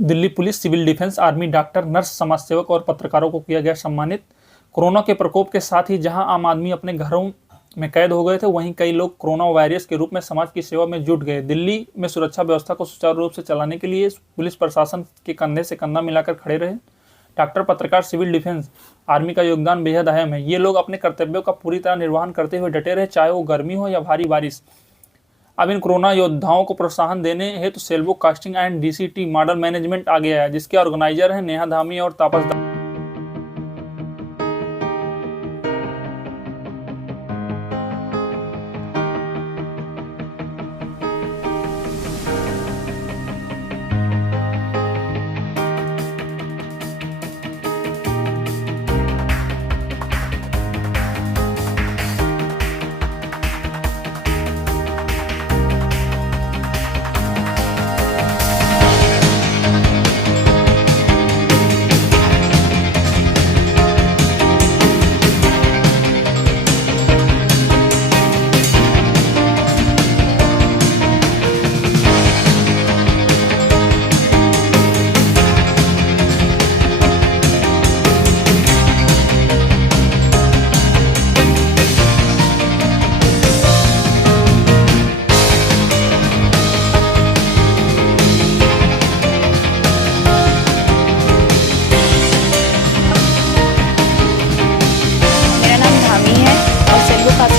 Delhi police, civil defence, army, doctor, nurse, समाजसेवक और पत्रकारों को किया गया सम्मानित। कोरोना के प्रकोप के साथ ही जहां आम आदमी अपने घरों में कैद हो गए थे, वहीं कई लोग कोरोना वॉरियर्स के रूप में समाज की सेवा में जुट गए। दिल्ली में सुरक्षा व्यवस्था को सुचारू रूप से चलाने के लिए पुलिस प्रशासन के कंधे से कंधा मिलाकर खड़े रहे। डॉक्टर, पत्रकार, सिविल डिफेंस, आर्मी का योगदान बेहद अहम है। ये लोग अपने कर्तव्यों का पूरी तरह निर्वहन करते हुए डटे रहे, चाहे वो गर्मी हो या भारी बारिश। अब इन कोरोना योद्धाओं को प्रोत्साहन देने हेतु सेल्वो casting and DCT model management आ गया है, जिसके ऑर्गेनाइजर हैं नेहा धामी और तापस दास।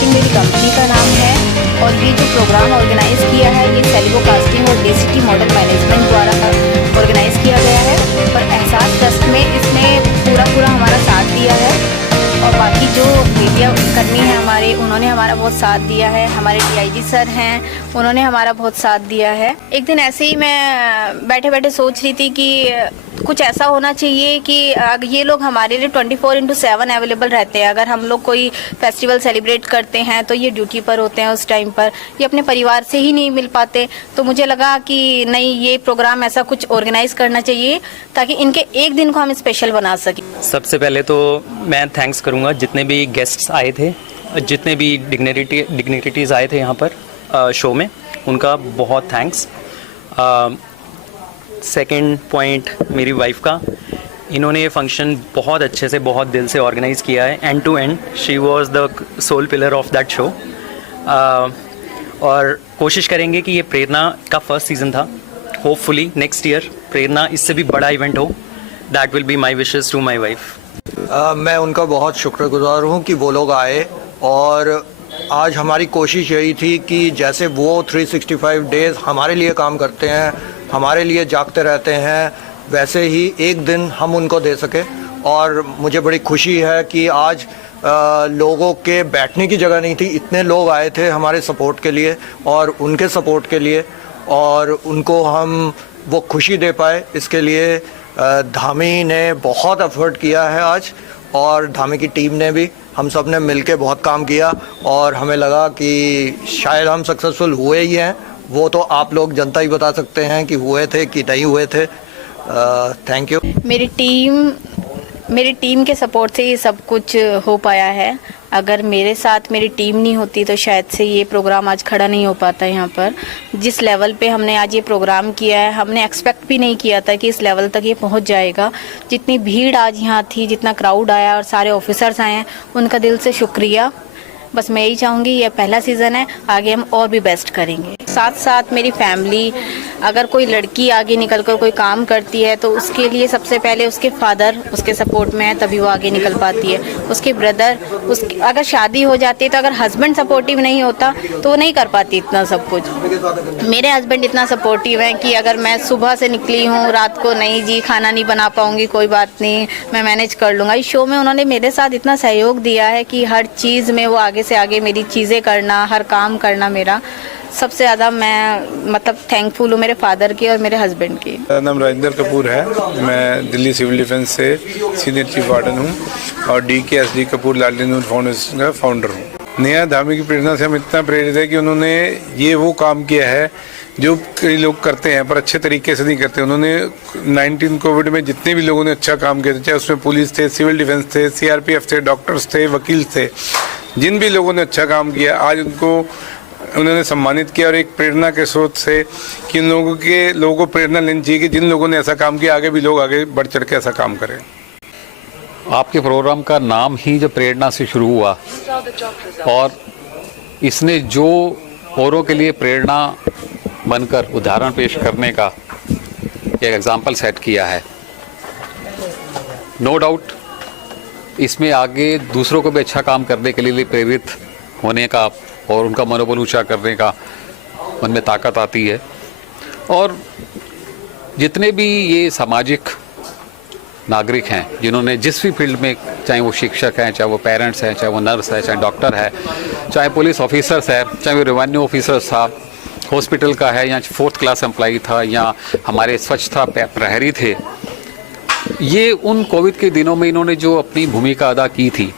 मेरी कंपनी का नाम है और ये जो प्रोग्राम ऑर्गेनाइज किया है ये सेल्वो कास्टिंग और डीसीटी मॉडल मैनेजमेंट द्वारा ऑर्गेनाइज किया गया है और एहसास ट्रस्ट में इसने पूरा हमारा साथ दिया है। और बाकी जो मीडिया कर्मी हैं हमारे, उन्होंने हमारा बहुत साथ दिया है। हमारे डीआईजी सर हैं, उन्होंने हमारा बहुत साथ दिया है। एक दिन ऐसे ही मैं बैठे बैठे सोच रही थी कि कुछ ऐसा होना चाहिए कि ये लोग हमारे लिए 24/7 अवेलेबल रहते हैं। अगर हम लोग कोई फेस्टिवल सेलिब्रेट करते हैं तो ये ड्यूटी पर होते हैं उस टाइम पर, ये अपने परिवार से ही नहीं मिल पाते। तो मुझे लगा कि नहीं, ये प्रोग्राम ऐसा कुछ ऑर्गेनाइज करना चाहिए ताकि इनके एक दिन को हम स्पेशल बना सकें। सबसे पहले तो मैं थैंक्स करूँगा जितने भी गेस्ट्स आए थे, जितने भी डिग्निटीज़ आए थे यहाँ पर शो में, उनका बहुत थैंक्स। सेकंड पॉइंट मेरी वाइफ का, इन्होंने ये फंक्शन बहुत अच्छे से, बहुत दिल से ऑर्गेनाइज़ किया है, and to end. She was the sole pillar of that show. और कोशिश करेंगे कि ये प्रेरणा का फर्स्ट सीज़न था, होपफुली नेक्स्ट ईयर प्रेरणा इससे भी बड़ा इवेंट हो। That will be my wishes to my wife. मैं उनका बहुत शुक्रगुजार हूँ कि वो लोग आए और आज हमारी कोशिश यही थी कि जैसे वो 365 डेज़ हमारे लिए काम करते हैं, हमारे लिए जागते रहते हैं, वैसे ही एक दिन हम उनको दे सके। और मुझे बड़ी खुशी है कि आज लोगों के बैठने की जगह नहीं थी, इतने लोग आए थे हमारे सपोर्ट के लिए और उनके सपोर्ट के लिए, और उनको हम वो खुशी दे पाए। इसके लिए धामी ने बहुत एफर्ट किया है आज, और धामी की टीम ने भी, हम सब ने मिलके बहुत काम किया और हमें लगा कि शायद हम सक्सेसफुल हुए ही हैं। वो तो आप लोग जनता ही बता सकते हैं कि हुए थे कि नहीं हुए थे। Thank you. मेरी टीम के सपोर्ट से ये सब कुछ हो पाया है। अगर मेरे साथ मेरी टीम नहीं होती तो शायद से ये प्रोग्राम आज खड़ा नहीं हो पाता यहाँ पर। जिस लेवल पे हमने आज ये प्रोग्राम किया है, हमने एक्सपेक्ट भी नहीं किया था कि इस लेवल तक ये पहुँच जाएगा। जितनी भीड़ आज यहाँ थी, जितना क्राउड आया और सारे ऑफिसर्स आए हैं, उनका दिल से शुक्रिया। बस मैं यही चाहूँगी, ये पहला सीज़न है, आगे हम और भी बेस्ट करेंगे। साथ साथ मेरी फैमिली, अगर कोई लड़की आगे निकल कर कोई काम करती है तो उसके लिए सबसे पहले उसके फादर उसके सपोर्ट में है, तभी वो आगे निकल पाती है। उसके ब्रदर, अगर शादी हो जाती है तो अगर हस्बैंड सपोर्टिव नहीं होता तो वो नहीं कर पाती इतना सब कुछ। मेरे हस्बैंड इतना सपोर्टिव हैं कि अगर मैं सुबह से निकली हूँ, रात को नहीं जी खाना नहीं बना पाऊँगी, कोई बात नहीं, मैं मैनेज कर लूँगा। इस शो में उन्होंने मेरे साथ इतना सहयोग दिया है कि हर चीज़ में वो आगे से आगे मेरी चीज़ें करना, हर काम करना। मेरा सबसे ज़्यादा मैं मतलब थैंकफुल हूँ मेरे फादर की और मेरे हस्बैंड की। मेरा नाम राजेंद्र कपूर है, मैं दिल्ली सिविल डिफेंस से सीनियर चीफ वार्डन हूँ और DKSD कपूर लाडली नूर फाउंडेशन का फाउंडर हूँ। नेहा धामी की प्रेरणा से हम इतना प्रेरित है कि उन्होंने ये वो काम किया है जो कई लोग करते हैं पर अच्छे तरीके से नहीं करते। उन्होंने 19 कोविड में जितने भी लोगों ने अच्छा काम किया, चाहे उसमें पुलिस थे, सिविल डिफेंस थे, CRPF थे, डॉक्टर्स थे, वकील थे, जिन भी लोगों ने अच्छा काम किया, आज उनको उन्होंने सम्मानित किया और एक प्रेरणा के स्रोत से कि इन लोगों को प्रेरणा लेनी चाहिए कि जिन लोगों ने ऐसा काम किया आगे भी लोग आगे बढ़ चढ़ के ऐसा काम करें। आपके प्रोग्राम का नाम ही जब प्रेरणा से शुरू हुआ और इसने जो औरों के लिए प्रेरणा बनकर उदाहरण पेश करने का एक एग्जाम्पल सेट किया है, नो डाउट इसमें आगे दूसरों को भी अच्छा काम करने के लिए प्रेरित होने का और उनका मनोबल ऊंचा करने का मन में ताकत आती है। और जितने भी ये सामाजिक नागरिक हैं जिन्होंने जिस भी फील्ड में, चाहे वो शिक्षक हैं, चाहे वो पेरेंट्स हैं, चाहे वो नर्स है, चाहे डॉक्टर है, चाहे पुलिस ऑफिसर्स है, चाहे वो रेवेन्यू ऑफिसर्स था, हॉस्पिटल का है, या 4th क्लास एम्प्लॉई था, या हमारे स्वच्छता प्रहरी थे, ये उन कोविड के दिनों में इन्होंने जो अपनी भूमिका अदा की थी,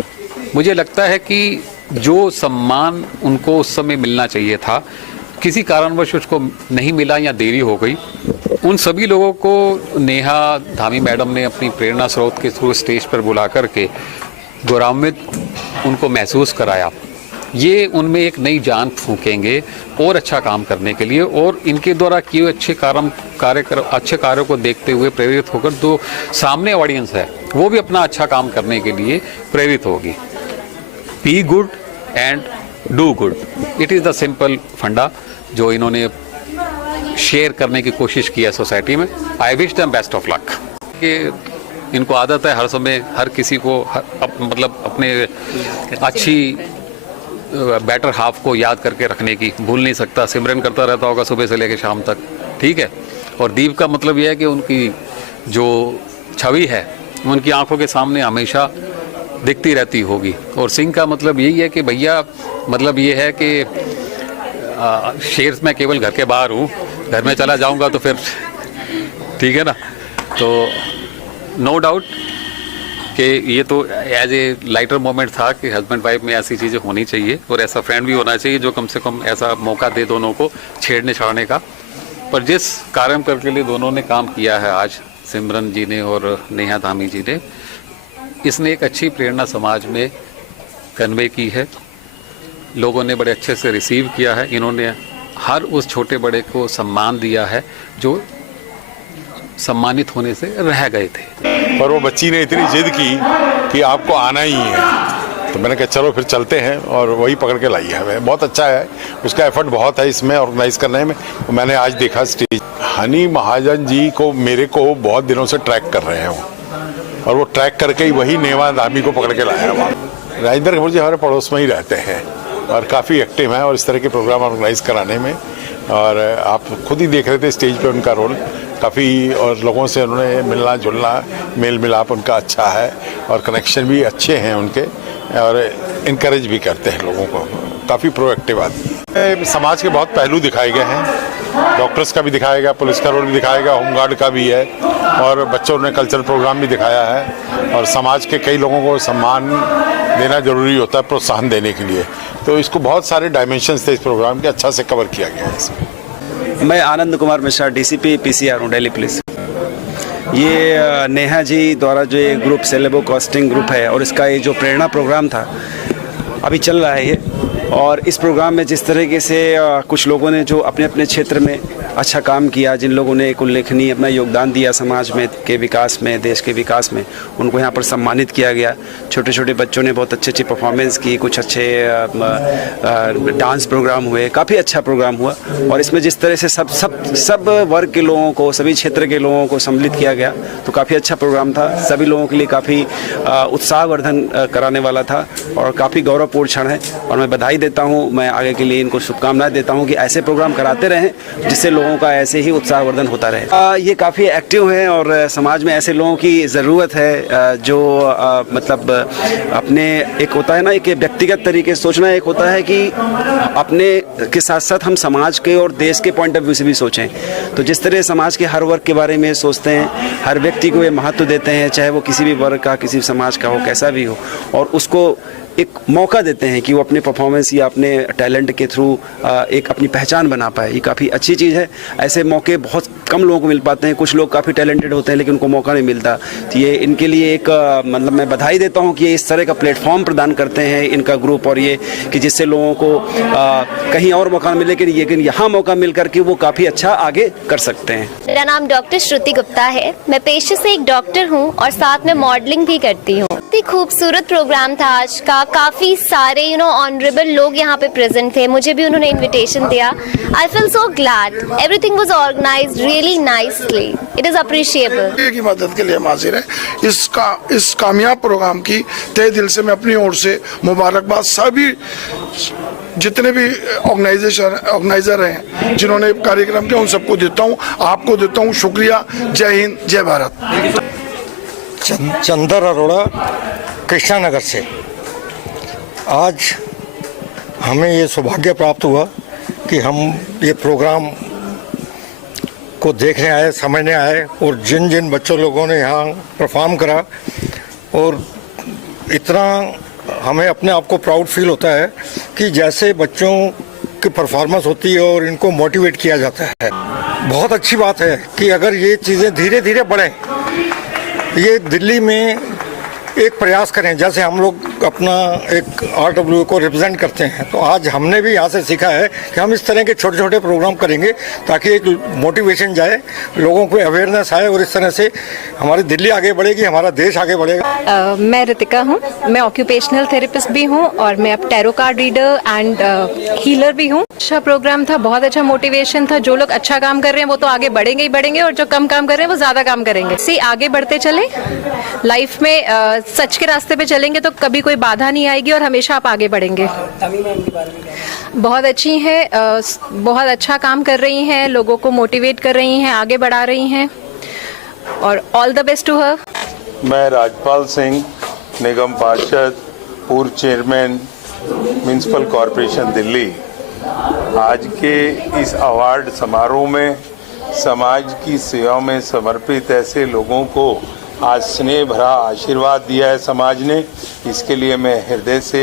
मुझे लगता है कि जो सम्मान उनको उस समय मिलना चाहिए था, किसी कारणवश उसको नहीं मिला या देरी हो गई, उन सभी लोगों को नेहा धामी मैडम ने अपनी प्रेरणा स्रोत के थ्रू स्टेज पर बुला करके गौरवान्वित उनको महसूस कराया। ये उनमें एक नई जान फूकेंगे और अच्छा काम करने के लिए, और इनके द्वारा किए अच्छे कार्यों को देखते हुए प्रेरित होकर जो सामने ऑडियंस है वो भी अपना अच्छा काम करने के लिए प्रेरित होगी। Be good and do good, it is the simple फंडा जो इन्होंने शेयर करने की कोशिश की है सोसाइटी में। I wish them best of luck. कि इनको आदत है हर समय हर किसी को मतलब अपने अच्छी बेटर हाफ को याद करके रखने की, भूल नहीं सकता, सिमरन करता रहता होगा सुबह से लेकर शाम तक, ठीक है। और दीप का मतलब यह है कि उनकी जो छवि है उनकी आंखों के सामने हमेशा दिखती रहती होगी। और सिंह का मतलब यही है कि भैया, मतलब ये है कि शेर मैं केवल घर के बाहर हूँ, घर में चला जाऊँगा तो फिर ठीक है ना। तो नो डाउट कि ये तो एज ए लाइटर मोमेंट था कि हस्बैंड वाइफ में ऐसी चीज़ें होनी चाहिए और ऐसा फ्रेंड भी होना चाहिए जो कम से कम ऐसा मौका दे दोनों को छेड़ने छाड़ने का। पर जिस कार्य के लिए दोनों ने काम किया है आज, सिमरन जी ने और नेहा धामी जी ने, इसने एक अच्छी प्रेरणा समाज में कन्वे की है। लोगों ने बड़े अच्छे से रिसीव किया है। इन्होंने हर उस छोटे बड़े को सम्मान दिया है जो सम्मानित होने से रह गए थे। पर वो बच्ची ने इतनी जिद की कि आपको आना ही है, तो मैंने कहा चलो फिर चलते हैं, और वही पकड़ के लाई है हमें। बहुत अच्छा है, उसका एफर्ट बहुत है इसमें ऑर्गेनाइज करने में। तो मैंने आज देखा स्टेज, हनी महाजन जी को मेरे को बहुत दिनों से ट्रैक कर रहे हैं वो, और वो ट्रैक करके ही वही नेहा धामी को पकड़ के लाया वहाँ। राजेंद्र कपूर जी हमारे पड़ोस में ही रहते हैं और काफ़ी एक्टिव हैं और इस तरह के प्रोग्राम ऑर्गेनाइज कराने में। और आप खुद ही देख रहे थे स्टेज पे उनका रोल काफ़ी, और लोगों से उन्होंने मिलना जुलना, मेल मिलाप उनका अच्छा है और कनेक्शन भी अच्छे हैं उनके, और इनकरेज भी करते हैं लोगों को। काफ़ी प्रोएक्टिव आदमी। समाज के बहुत पहलू दिखाए गए हैं, डॉक्टर्स का भी दिखाया गया, पुलिस का रोल भी दिखाया गया, होमगार्ड का भी है, और बच्चों ने कल्चरल प्रोग्राम भी दिखाया है। और समाज के कई लोगों को सम्मान देना जरूरी होता है प्रोत्साहन देने के लिए, तो इसको बहुत सारे डायमेंशंस थे इस प्रोग्राम के, अच्छा से कवर किया गया है इसमें। मैं आनंद कुमार मिश्रा, डीसीपी पीसीआर हूँ, दिल्ली पुलिस। ये नेहा जी द्वारा जो ये ग्रुप सेलेबो कॉस्टिंग ग्रुप है, और इसका ये जो प्रेरणा प्रोग्राम था अभी चल रहा है ये, और इस प्रोग्राम में जिस तरीके से कुछ लोगों ने जो अपने अपने क्षेत्र में अच्छा काम किया, जिन लोगों ने एक उल्लेखनीय अपना योगदान दिया समाज में के विकास में, देश के विकास में, उनको यहाँ पर सम्मानित किया गया। छोटे छोटे बच्चों ने बहुत अच्छी अच्छी परफॉर्मेंस की, कुछ अच्छे डांस प्रोग्राम हुए, काफ़ी अच्छा प्रोग्राम हुआ। और इसमें जिस तरह से सब वर्ग के लोगों को, सभी क्षेत्र के लोगों को सम्मिलित किया गया, तो काफ़ी अच्छा प्रोग्राम था। सभी लोगों के लिए काफ़ी उत्साहवर्धन कराने वाला था और काफ़ी गौरवपूर्ण क्षण है, और मैं बधाई देता हूँ। मैं आगे के लिए इनको शुभकामनाएं देता हूँ कि ऐसे प्रोग्राम कराते रहें जिससे लोगों का ऐसे ही उत्साहवर्धन होता रहे। ये काफ़ी एक्टिव हैं और समाज में ऐसे लोगों की ज़रूरत है जो मतलब अपने, एक होता है ना, एक व्यक्तिगत तरीके से सोचना, एक होता है कि अपने के साथ साथ हम समाज के और देश के पॉइंट ऑफ व्यू से भी सोचें। तो जिस तरह समाज के हर वर्ग के बारे में सोचते हैं, हर व्यक्ति को ये महत्व देते हैं, चाहे वो किसी भी वर्ग का, किसी भी समाज का हो, कैसा भी हो, और उसको एक मौका देते हैं कि वो अपने परफॉर्मेंस या अपने टैलेंट के थ्रू एक अपनी पहचान बना पाए। ये काफ़ी अच्छी चीज़ है। ऐसे मौके बहुत कम लोगों को मिल पाते हैं। कुछ लोग काफ़ी टैलेंटेड होते हैं लेकिन उनको मौका नहीं मिलता। तो ये इनके लिए एक मतलब मैं बधाई देता हूँ कि ये इस तरह का प्लेटफॉर्म प्रदान करते हैं इनका ग्रुप, और ये कि जिससे लोगों को कहीं और मौका मिले लेकिन यहाँ मौका मिल करके वो काफ़ी अच्छा आगे कर सकते हैं। मेरा नाम डॉक्टर श्रुति गुप्ता है। मैं पेशे से एक डॉक्टर हूँ और साथ में मॉडलिंग भी करती हूँ। खूबसूरत प्रोग्राम था आज का। काफी सारे ऑनरेबल लोग यहाँ पे प्रेजेंट थे। मुझे भी उन्होंने इनविटेशन दिया। I feel so glad. Everything was organised really nicely. It is appreciable. की मदद के लिए हम हाजिर हैं। इस कामयाब प्रोग्राम की तहे दिल से मैं अपनी ओर से मुबारकबाद सभी जितने भी ऑर्गेनाइजर हैं जिन्होंने कार्यक्रम किया उन सबको देता हूँ, आपको देता हूँ शुक्रिया। जय हिंद, जय भारत। चंदर अरोड़ा, कृष्णा नगर से। आज हमें ये सौभाग्य प्राप्त हुआ कि हम ये प्रोग्राम को देखने आए, समझने आए, और जिन जिन बच्चों लोगों ने यहाँ परफॉर्म करा, और इतना हमें अपने आप को प्राउड फील होता है कि जैसे बच्चों की परफॉर्मेंस होती है और इनको मोटिवेट किया जाता है। बहुत अच्छी बात है कि अगर ये चीज़ें धीरे धीरे बढ़ें, ये दिल्ली में एक प्रयास करें। जैसे हम लोग अपना एक RW को रिप्रेजेंट करते हैं, तो आज हमने भी यहाँ से सीखा है कि हम इस तरह के छोटे छोटे प्रोग्राम करेंगे ताकि एक मोटिवेशन जाए, लोगों को अवेयरनेस आए, और इस तरह से हमारी दिल्ली आगे बढ़ेगी, हमारा देश आगे बढ़ेगा। मैं रितिका हूँ। मैं ऑक्यूपेशनल थेरेपिस्ट भी हूँ और मैं अब tarot card reader and healer भी हूँ। अच्छा प्रोग्राम था, बहुत अच्छा मोटिवेशन था। जो लोग अच्छा काम कर रहे हैं वो तो आगे बढ़ेंगे ही बढ़ेंगे, और जो कम काम कर रहे हैं वो ज़्यादा काम करेंगे। इसी आगे बढ़ते चले लाइफ में, सच के रास्ते पे चलेंगे तो कभी कोई बाधा नहीं आएगी और हमेशा आप आगे बढ़ेंगे। बहुत अच्छी है, बहुत अच्छा काम कर रही हैं, लोगों को मोटिवेट कर रही हैं, आगे बढ़ा रही हैं, और all the best to her. मैं राजपाल सिंह, निगम पार्षद, पूर्व चेयरमैन म्यूनसिपल कॉरपोरेशन दिल्ली। आज के इस अवार्ड समारोह में समाज की सेवा में समर्पित ऐसे लोगों को आज स्नेह भरा आशीर्वाद दिया है समाज ने। इसके लिए मैं हृदय से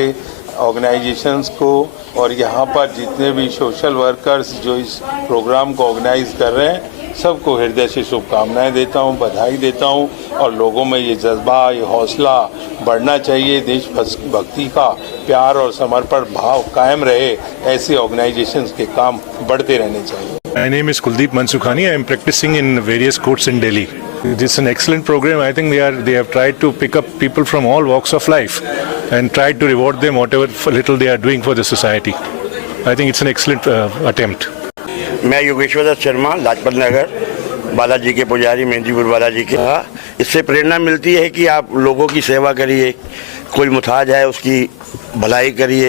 ऑर्गेनाइजेशंस को और यहाँ पर जितने भी सोशल वर्कर्स जो इस प्रोग्राम को ऑर्गेनाइज कर रहे हैं सबको हृदय से शुभकामनाएं देता हूँ, बधाई देता हूँ। और लोगों में ये जज्बा, ये हौसला बढ़ना चाहिए। देशभक्ति का प्यार और समर्पण भाव कायम रहे, ऐसे ऑर्गेनाइजेशंस के काम बढ़ते रहने चाहिए। My name is Kuldeep Mansukhani. I am practicing in various courts in Delhi. This is an excellent program. I think they have tried to pick up people from all walks of life and tried to reward them whatever little they are doing for the society. I think it's an excellent attempt. मैं योगेश्वर दत्त शर्मा, लाजपत नगर, बालाजी के पुजारी, मेहंदीपुर बालाजी के। इससे प्रेरणा मिलती है कि आप लोगों की सेवा करिए, कोई मुताज है उसकी भलाई करिए।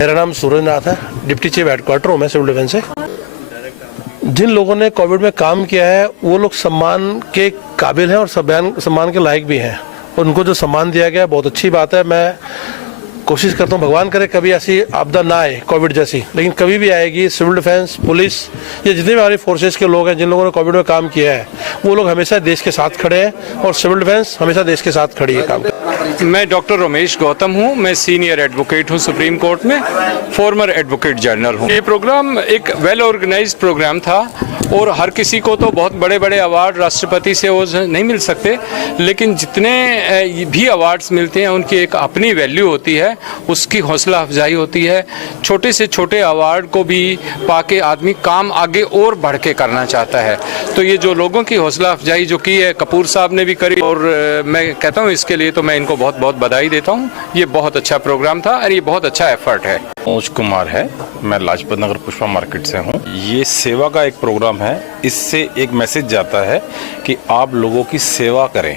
मेरा नाम सूरजनाथ है, डिप्टी चीफ हेडक्वार्टर हूँ मैं सिविल डिफेंस से। जिन लोगों ने कोविड में काम किया है वो लोग सम्मान के काबिल हैं और सम्मान के लायक भी हैं, और उनको जो सम्मान दिया गया है बहुत अच्छी बात है। मैं कोशिश करता हूँ भगवान करे कभी ऐसी आपदा ना आए कोविड जैसी, लेकिन कभी भी आएगी सिविल डिफेंस, पुलिस, ये जितने भी हमारे फोर्सेस के लोग हैं जिन लोगों ने कोविड में काम किया है वो लोग हमेशा देश के साथ खड़े हैं, और सिविल डिफेंस हमेशा देश के साथ खड़ी है काम। मैं डॉक्टर रमेश गौतम हूँ। मैं सीनियर एडवोकेट हूँ सुप्रीम कोर्ट में, फॉर्मर एडवोकेट जनरल हूँ। ये प्रोग्राम एक वेल ऑर्गेनाइज्ड प्रोग्राम था, और हर किसी को तो बहुत बड़े बड़े अवार्ड राष्ट्रपति से वो नहीं मिल सकते, लेकिन जितने भी अवार्ड्स मिलते हैं उनकी एक अपनी वैल्यू होती है, उसकी हौसला अफजाई होती है। छोटे से छोटे अवार्ड को भी पाके आदमी काम आगे और बढ़ के करना चाहता है। तो ये जो लोगों की हौसला अफजाई जो की है कपूर साहब ने भी करी, और मैं कहता हूँ इसके लिए तो मैं इनको बहुत बहुत बधाई देता हूँ। ये बहुत अच्छा प्रोग्राम था और ये बहुत अच्छा एफर्ट है। मनोज कुमार है, मैं लाजपत नगर पुष्पा मार्केट से हूँ। ये सेवा का एक प्रोग्राम है, इससे एक मैसेज जाता है कि आप लोगों की सेवा करें।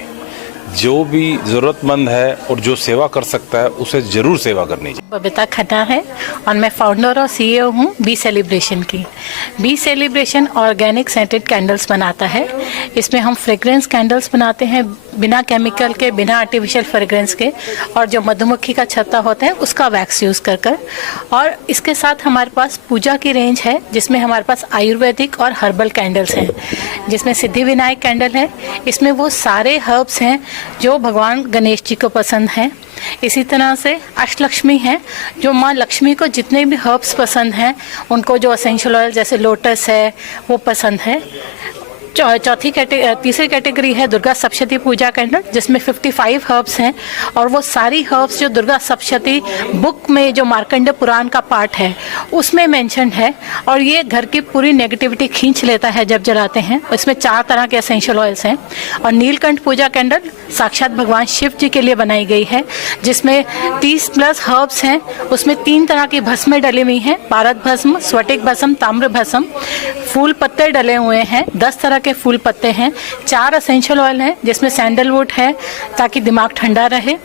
जो भी ज़रूरतमंद है और जो सेवा कर सकता है उसे ज़रूर सेवा करनी चाहिए। बबीता खन्ना है और मैं फाउंडर और CEO हूँ बी सेलिब्रेशन की। B celebration organic scented candles बनाता है। इसमें हम फ्रेग्रेंस कैंडल्स बनाते हैं, बिना केमिकल के, बिना आर्टिफिशियल फ्रेग्रेंस के, और जो मधुमक्खी का छत्ता होता है उसका वैक्स यूज़ कर कर। और इसके साथ हमारे पास पूजा की रेंज है, जिसमें हमारे पास आयुर्वेदिक और हर्बल कैंडल्स हैं, जिसमें सिद्धि विनायक कैंडल है। इसमें वो सारे हर्ब्स हैं जो भगवान गणेश जी को पसंद हैं। इसी तरह से अष्टलक्ष्मी है, जो माँ लक्ष्मी को जितने भी हर्ब्स पसंद हैं, उनको जो एसेंशियल ऑयल जैसे लोटस है वो पसंद है। तीसरी कैटेगरी है दुर्गा सप्तशती पूजा कैंडल, जिसमें 55 हर्ब्स हैं, और वो सारी हर्ब्स जो दुर्गा सप्तशती बुक में जो मार्कंड पुराण का पार्ट है उसमें मेंशन है, और ये घर की पूरी नेगेटिविटी खींच लेता है जब जलाते हैं। इसमें 4 तरह के एसेंशियल ऑयल्स हैं। और नीलकंठ पूजा कैंडल साक्षात भगवान शिव जी के लिए बनाई गई है, जिसमें 30+ हर्ब्स हैं। उसमें 3 तरह की भस्में डली हुई हैं, पारद भस्म, स्फटिक भस्म, ताम्र भस्म। फूल पत्ते डले हुए हैं, 10 तरह के फूल पत्ते हैं। 4 एसेंशियल ऑयल हैं, जिसमें सैंडलवुड है ताकि दिमाग ठंडा रहे,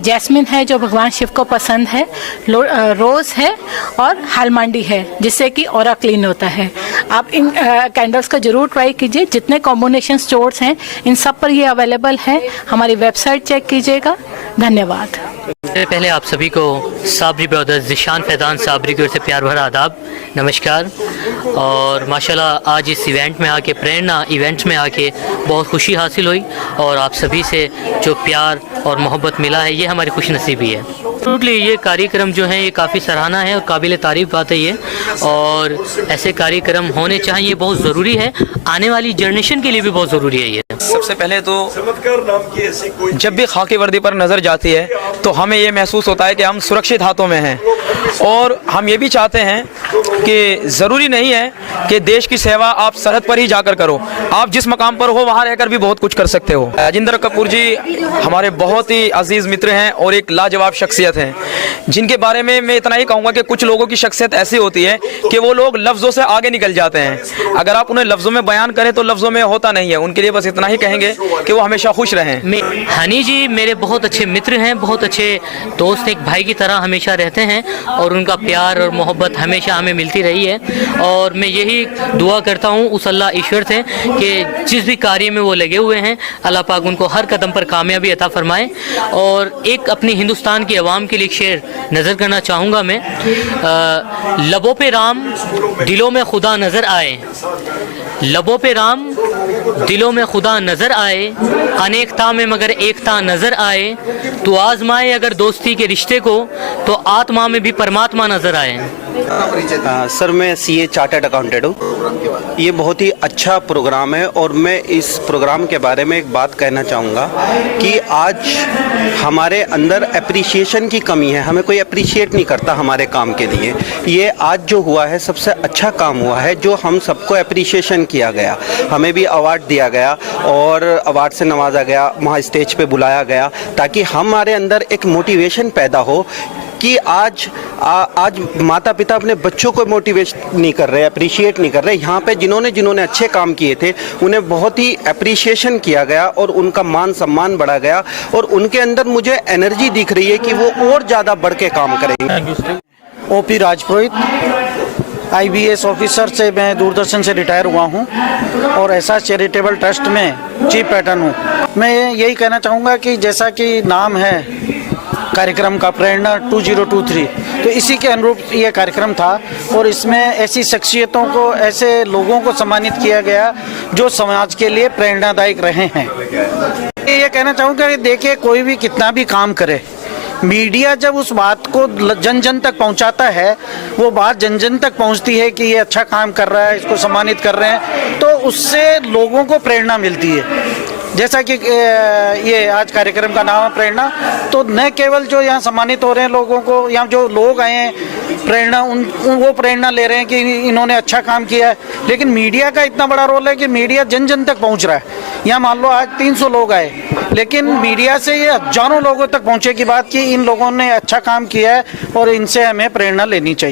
जैस्मिन है जो भगवान शिव को पसंद है, रोज़ है, और हालमांडी है जिससे कि ऑरा क्लीन होता है। आप इन कैंडल्स का जरूर ट्राई कीजिए। जितने कॉम्बिनेशन स्टोर्स हैं इन सब पर ये अवेलेबल है। हमारी वेबसाइट चेक कीजिएगा। धन्यवाद। पहले आप सभी को साबरी ब्रदर्स ज़िशान फैज़ान साबरी की ओर से प्यार भरा आदाब, नमस्कार। और माशाल्लाह आज इस इवेंट में आके, प्रेरणा इवेंट्स में आके बहुत खुशी हासिल हुई, और आप सभी से जो प्यार और मोहब्बत मिला है ये हमारी खुशनसीबी है। टोटली ये कार्यक्रम जो है ये काफ़ी सराहना है और काबिल तारीफ़ बात है ये, और ऐसे कार्यक्रम होने चाहिए, बहुत ज़रूरी है, आने वाली जनरेशन के लिए भी बहुत ज़रूरी है ये। सबसे पहले तो जब भी खाकी वर्दी पर नज़र जाती है तो हमें ये महसूस होता है कि हम सुरक्षित हाथों में हैं, और हम ये भी चाहते हैं कि ज़रूरी नहीं है कि देश की सेवा आप सरहद पर ही जाकर करो, आप जिस मकाम पर हो वहाँ रहकर भी बहुत कुछ कर सकते हो। राजेंद्र कपूर जी हमारे बहुत ही अजीज़ मित्र हैं और एक लाजवाब शख्सियत हैं, जिनके बारे में मैं इतना ही कहूँगा कि कुछ लोगों की शख्सियत ऐसी होती है कि वो लोग लफ्ज़ों से आगे निकल जाते हैं। अगर आप उन्हें लफ्ज़ों में बयान करें तो लफ्ज़ों में होता नहीं है। उनके लिए बस इतना ही कहेंगे कि वो हमेशा खुश रहें। हनी जी मेरे बहुत अच्छे मित्र हैं, बहुत अच्छे दोस्त, एक भाई की तरह हमेशा रहते हैं, और उनका प्यार और मोहब्बत हमेशा हमें मिलती रही है। और मैं यही दुआ करता हूँ उस अल्लाह ईश्वर से कि जिस भी कार्य में वो लगे हुए हैं अल्लाह पाक उनको हर कदम पर कामयाबी अता फरमाए। और एक अपनी हिंदुस्तान की आवाम के लिए एक शेर नज़र करना चाहूँगा मैं, लबों पे राम दिलों में खुदा नज़र आए, लबों पे राम दिलों में खुदा नज़र आए, अनेकता में मगर एकता नज़र आए, तो आजमाए अगर दोस्ती के रिश्ते को तो आत्मा में भी परमात्मा नज़र आए। सर मैं CA चार्टर्ड अकाउंटेंट हूँ। ये बहुत ही अच्छा प्रोग्राम है, और मैं इस प्रोग्राम के बारे में एक बात कहना चाहूँगा कि आज हमारे अंदर अप्रिसिएशन की कमी है, हमें कोई अप्रिशिएट नहीं करता हमारे काम के लिए। ये आज जो हुआ है सबसे अच्छा काम हुआ है, जो हम सबको अप्रिसिएशन किया गया, हमें भी अवार्ड दिया गया और अवार्ड से नवाजा गया, वहाँ स्टेज पे बुलाया गया, ताकि हमारे अंदर एक मोटिवेशन पैदा हो कि आज माता पिता अपने बच्चों को मोटिवेट नहीं कर रहे, अप्रिशिएट नहीं कर रहे। यहाँ पे जिन्होंने अच्छे काम किए थे उन्हें बहुत ही अप्रिशिएशन किया गया और उनका मान सम्मान बढ़ा गया, और उनके अंदर मुझे एनर्जी दिख रही है कि वो और ज़्यादा बढ़ के काम करेंगे। OP राजपुरोहित, IBS ऑफिसर से मैं दूरदर्शन से रिटायर हुआ हूँ और ऐसा चैरिटेबल ट्रस्ट में चीफ पैटर्न हूँ। मैं यही कहना चाहूँगा कि जैसा कि नाम है कार्यक्रम का प्रेरणा 2023, तो इसी के अनुरूप ये कार्यक्रम था, और इसमें ऐसी शख्सियतों को, ऐसे लोगों को सम्मानित किया गया जो समाज के लिए प्रेरणादायक रहे हैं। ये कहना चाहूँगा कि देखिए, कोई भी कितना भी काम करे, मीडिया जब उस बात को जन जन तक पहुंचाता है, वो बात जन जन तक पहुंचती है कि ये अच्छा काम कर रहा है, इसको सम्मानित कर रहे हैं, तो उससे लोगों को प्रेरणा मिलती है। जैसा कि ये आज कार्यक्रम का नाम है प्रेरणा, तो न केवल जो यहाँ सम्मानित हो रहे हैं लोगों को, यहाँ जो लोग आए हैं प्रेरणा, वो प्रेरणा ले रहे हैं कि इन्होंने अच्छा काम किया है, लेकिन मीडिया का इतना बड़ा रोल है कि मीडिया जन जन तक पहुँच रहा है। यहाँ मान लो आज 300 लोग आए, लेकिन मीडिया से ये हजारों लोगों तक पहुँचे की बात कि इन लोगों ने अच्छा काम किया है और इनसे हमें प्रेरणा लेनी चाहिए।